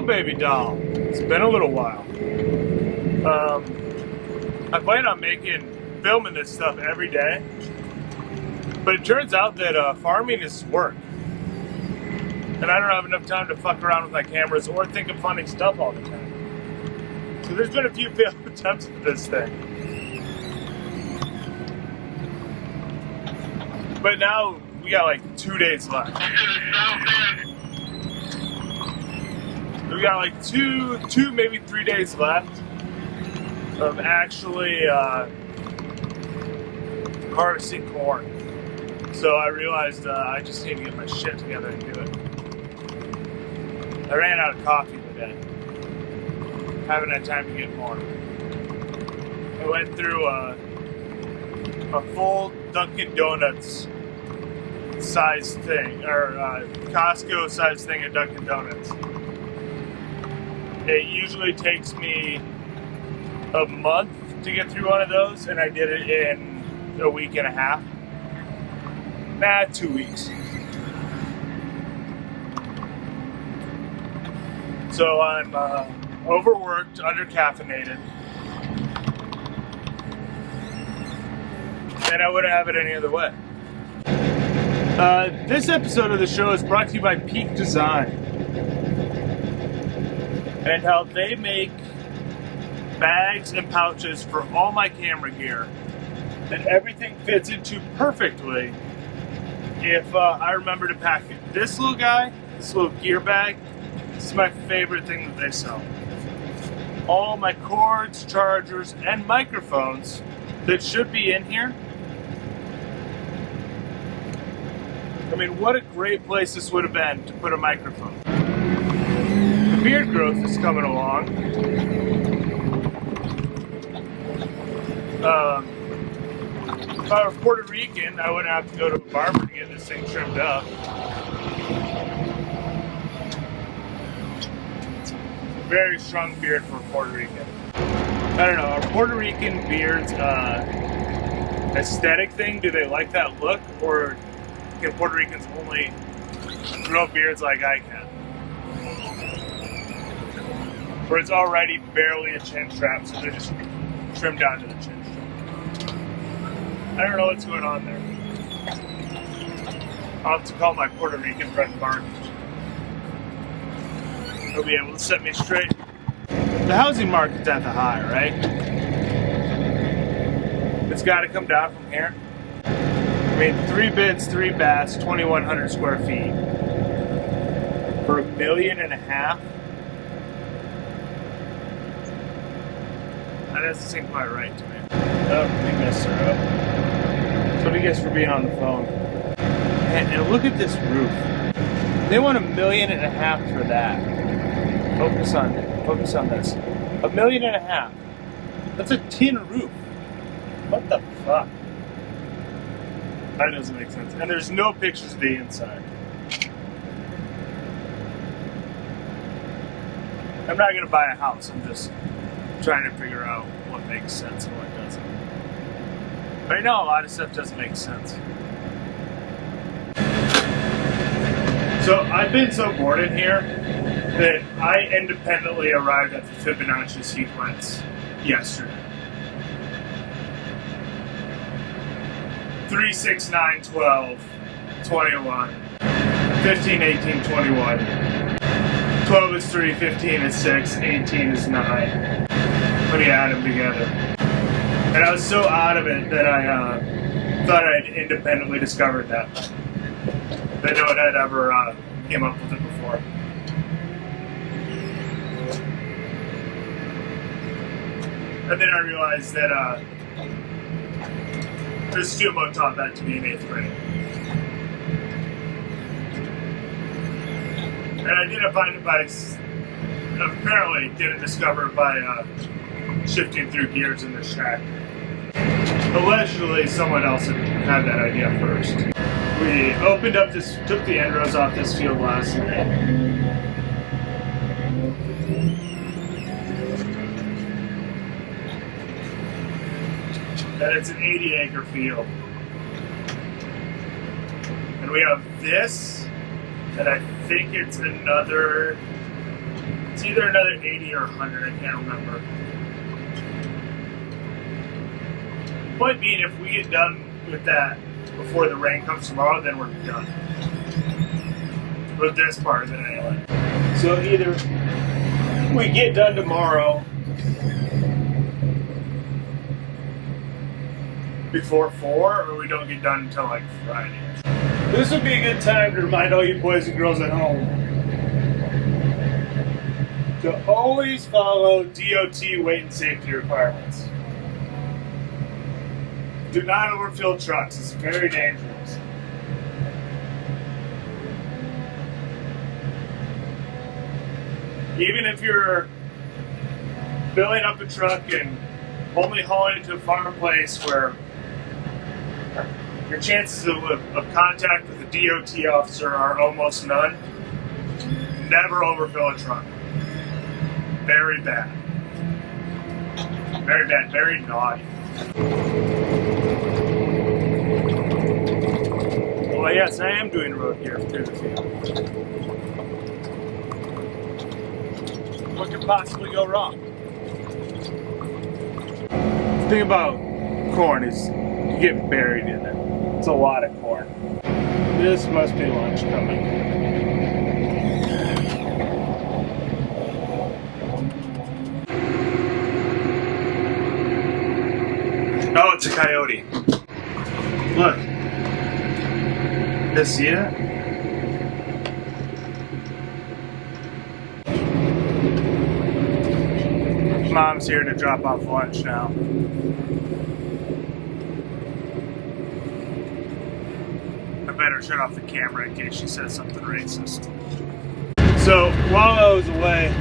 Hello, baby doll. It's been a little while. I plan on filming this stuff every day, but it turns out that farming is work, and I don't have enough time to fuck around with my cameras or think of funny stuff all the time. So there's been a few failed attempts at this thing. But now we got like 2 days left. We got like two, maybe 3 days left of actually harvesting corn. So I realized I just need to get my shit together and do it. I ran out of coffee today. Haven't had time to get more. I went through a full Dunkin' Donuts size thing, or Costco size thing at Dunkin' Donuts. It usually takes me a month to get through one of those, and I did it in a week and a half. 2 weeks. So I'm overworked, undercaffeinated, and I wouldn't have it any other way. This episode of the show is brought to you by Peak Design and how they make bags and pouches for all my camera gear, and everything fits into perfectly if I remember to pack it. This little guy, this little gear bag, this is my favorite thing that they sell. All my cords, chargers, and microphones that should be in here. I mean, what a great place this would have been to put a microphone. The beard growth is coming along. If I were Puerto Rican, I wouldn't have to go to a barber to get this thing trimmed up. It's a very strong beard for a Puerto Rican. I don't know, are Puerto Rican beards aesthetic thing? Do they like that look? Or can Puerto Ricans only grow beards like I can? Where it's already barely a chin strap, so they're just trimmed down to the chin strap. I don't know what's going on there. I'll have to call my Puerto Rican friend Mark. He'll be able to set me straight. The housing market's at the high, right? It's got to come down from here. I mean, 3 bids, 3 baths, 2,100 square feet for $1.5 million. That doesn't seem quite right to me. Oh, we messed her up. That's what he gets for being on the phone. And look at this roof. They want $1.5 million for that. Focus on this. $1.5 million. That's a tin roof. What the fuck? That doesn't make sense. And there's no pictures of the inside. I'm not gonna buy a house. I'm just trying to figure out what makes sense and what doesn't. Right now, a lot of stuff doesn't make sense. So I've been so bored in here that I independently arrived at the Fibonacci sequence yesterday. 3, 6, 9, 12, 21, 15, 18, 21. 12 is 3, 15 is 6, 18 is 9. When you add them together. And I was so out of it that I thought I'd independently discovered that. That no one had ever came up with it before. And then I realized that Chris Stumo taught that to me in 8th grade. And I didn't find it by, apparently didn't discover it by shifting through gears in this track. Allegedly, someone else had that idea first. We opened up this, took the end rows off this field last night. And it's an 80-acre field. And we have this, and I think it's another It's either another 80 or 100, I can't remember. Point being, if we get done with that before the rain comes tomorrow, then we're done. With this part of it anyway. So either we get done tomorrow before 4, or we don't get done until like Friday. This would be a good time to remind all you boys and girls at home to always follow DOT weight and safety requirements. Do not overfill trucks, it's very dangerous. Even if you're filling up a truck and only hauling it to a farm place where your chances of contact with a DOT officer are almost none, never overfill a truck. Very bad. Very bad, very naughty. Well, yes, I am doing road here through the field. What could possibly go wrong? The thing about corn is you get buried in it. It's a lot of corn. This must be lunch coming. Oh, it's a coyote. Look. You see it? Mom's here to drop off lunch now. I better shut off the camera in case she says something racist. So, while I was away,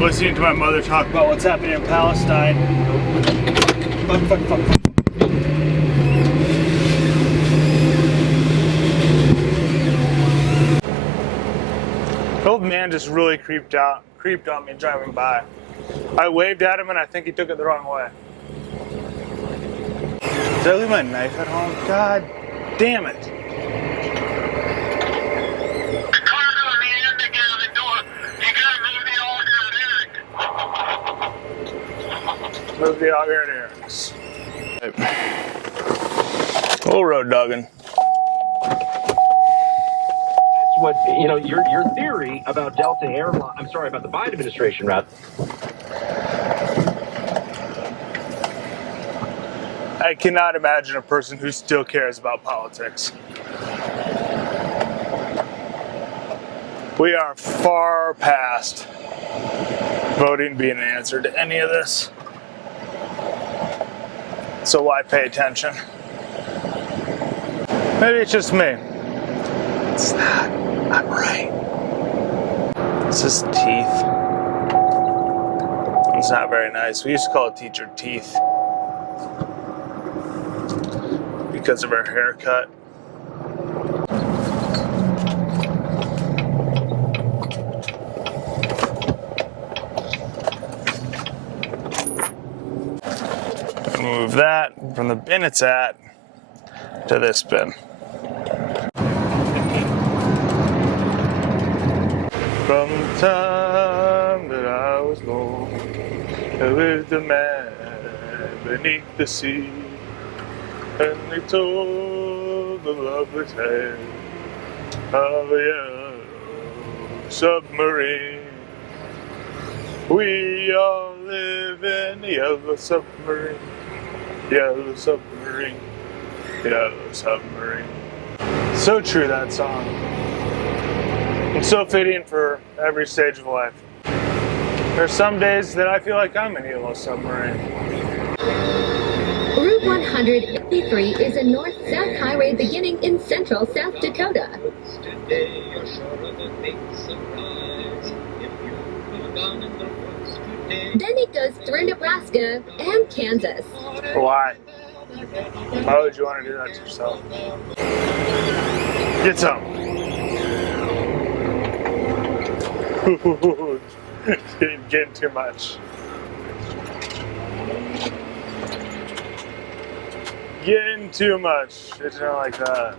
listening to my mother talk about what's happening in Palestine. Fuck. The old man just really creeped on me driving by. I waved at him and I think he took it the wrong way. Did I leave my knife at home? God damn it. Move the auger to Eric's. A little road dogging. That's what, you know, your theory about Delta Airlines, I'm sorry, about the Biden administration, rather. I cannot imagine a person who still cares about politics. We are far past voting being an answer to any of this. So why pay attention? Maybe it's just me. It's not. I'm right. It's his teeth. It's not very nice. We used to call a teacher teeth because of her haircut. Move that from the bin it's at to this bin. From the time that I was born, there lived a man beneath the sea, and he told the lovely tale of a yellow submarine. We all live in the yellow submarine. Yellow submarine, yellow submarine. So true, that song. It's so fitting for every stage of life. There are some days that I feel like I'm in a yellow submarine. Route 153 is a north-south highway beginning in central South Dakota. Then it goes through Nebraska and Kansas. Why? Why would you want to do that to yourself? Get some. Getting too much. Getting too much. It's not like that.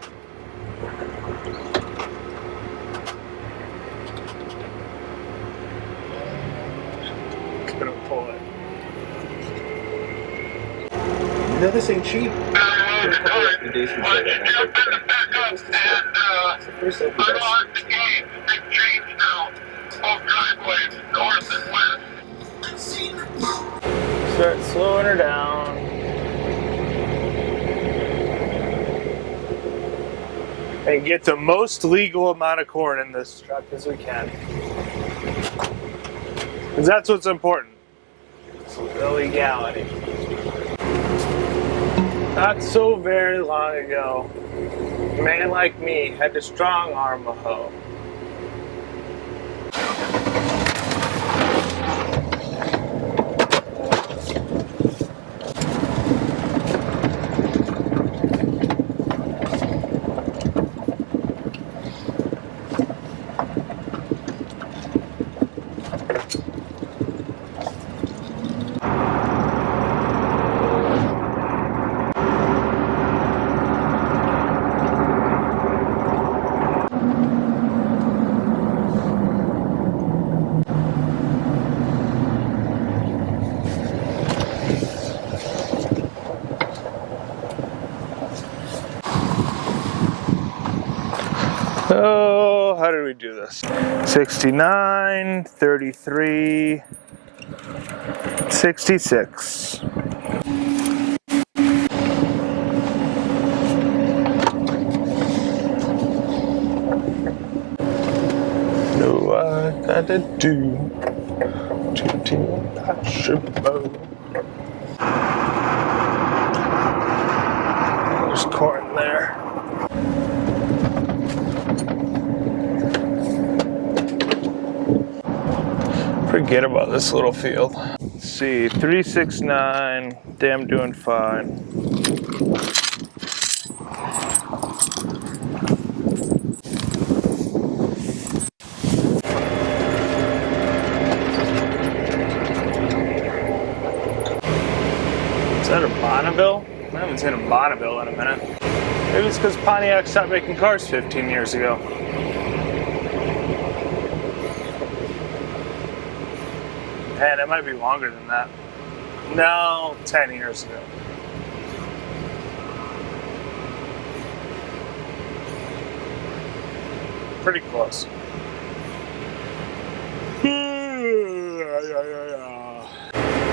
pull it. You know this ain't cheap. There's a couple of recommendations that I have. It's the first step we got. Start slowing her down. And get the most legal amount of corn in this truck as we can. Because that's what's important. It's the legality. Not so very long ago, a man like me had to strong arm a hoe. Oh, how did we do this? 69, 33, 66. No, I gotta do impossible. There's corn there. Forget about this little field. Let's see, 369. Damn, doing fine. Is that a Bonneville? I haven't seen a Bonneville in a minute. Maybe it's because Pontiac stopped making cars 15 years ago. Man, it might be longer than that. No, 10 years ago. Pretty close.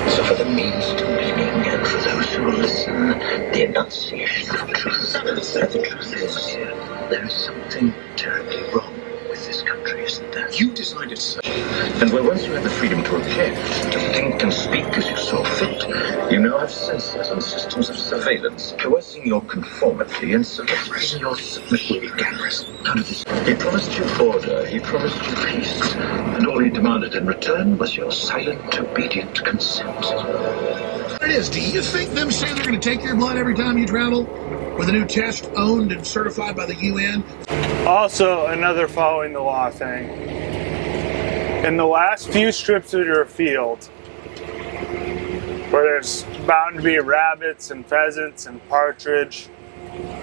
So for the means to meaning and for those who will listen, the enunciation of truth. The truth is, there is something terribly wrong with this country, isn't there? You decided so. And where once you had the freedom to object, to think and speak as you saw fit, you now have censors and systems of surveillance, coercing your conformity and selecting your submission. How did this? He promised you order, he promised you peace, and all he demanded in return was your silent, obedient consent. It is. Do you think them saying they're going to take your blood every time you travel with a new test owned and certified by the UN? Also, another following the law thing. In the last few strips of your field, where there's bound to be rabbits and pheasants and partridge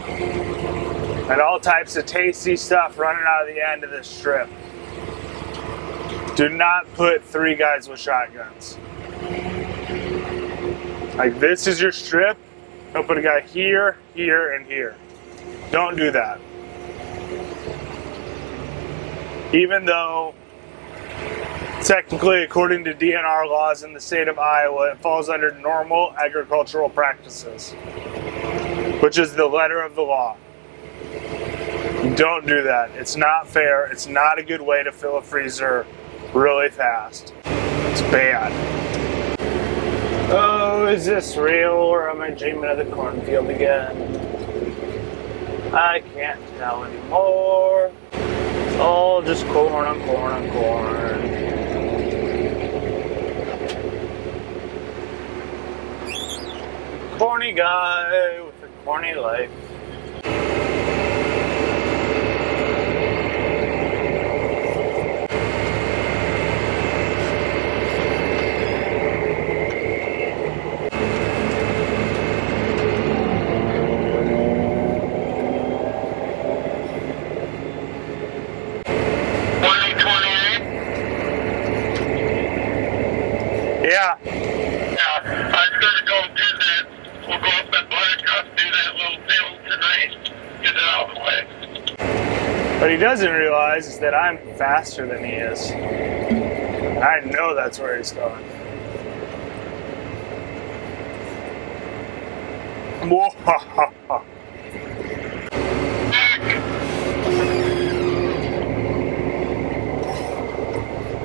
and all types of tasty stuff running out of the end of this strip, do not put 3 guys with shotguns. Like, this is your strip. Don't put a guy here, here, and here. Don't do that. Even though, technically, according to DNR laws in the state of Iowa, it falls under normal agricultural practices, which is the letter of the law. Don't do that. It's not fair. It's not a good way to fill a freezer really fast. It's bad. Oh, is this real, or am I dreaming of the cornfield again? I can't tell anymore. It's all just corn on corn on corn. Corny guy with a corny life. Yeah. doesn't realize is that I'm faster than he is. I know that's where he's going. Whoa.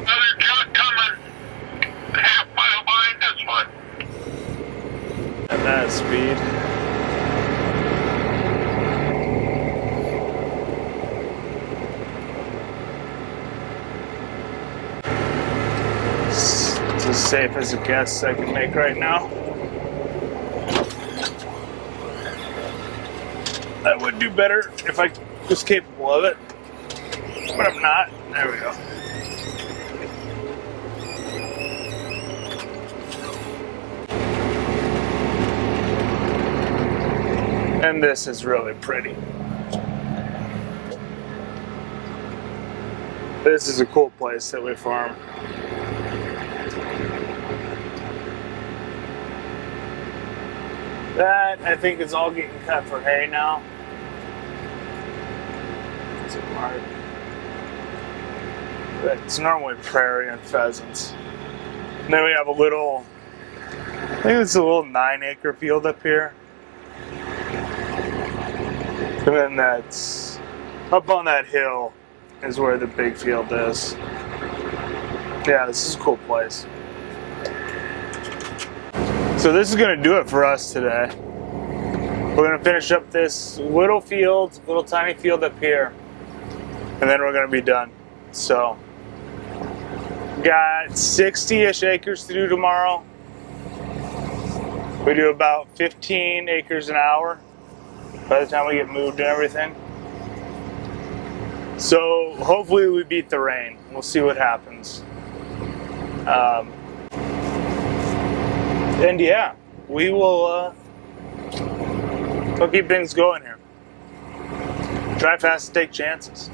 Another truck coming. Half mile behind this one. At that speed. It's as safe as a guess I can make right now. I would do better if I was capable of it, but I'm not. There we go. And this is really pretty. This is a cool place that we farm. That, I think, is all getting cut for hay now. Is it hard? It's normally prairie and pheasants. And then we have a little, I think it's a little 9-acre field up here. And then that's, up on that hill is where the big field is. Yeah, this is a cool place. So this is gonna do it for us today. We're gonna finish up this little field, little tiny field up here, and then we're gonna be done. So, got 60-ish acres to do tomorrow. We do about 15 acres an hour by the time we get moved and everything. So hopefully we beat the rain. We'll see what happens. And yeah, we will we'll keep things going here. Drive fast and take chances.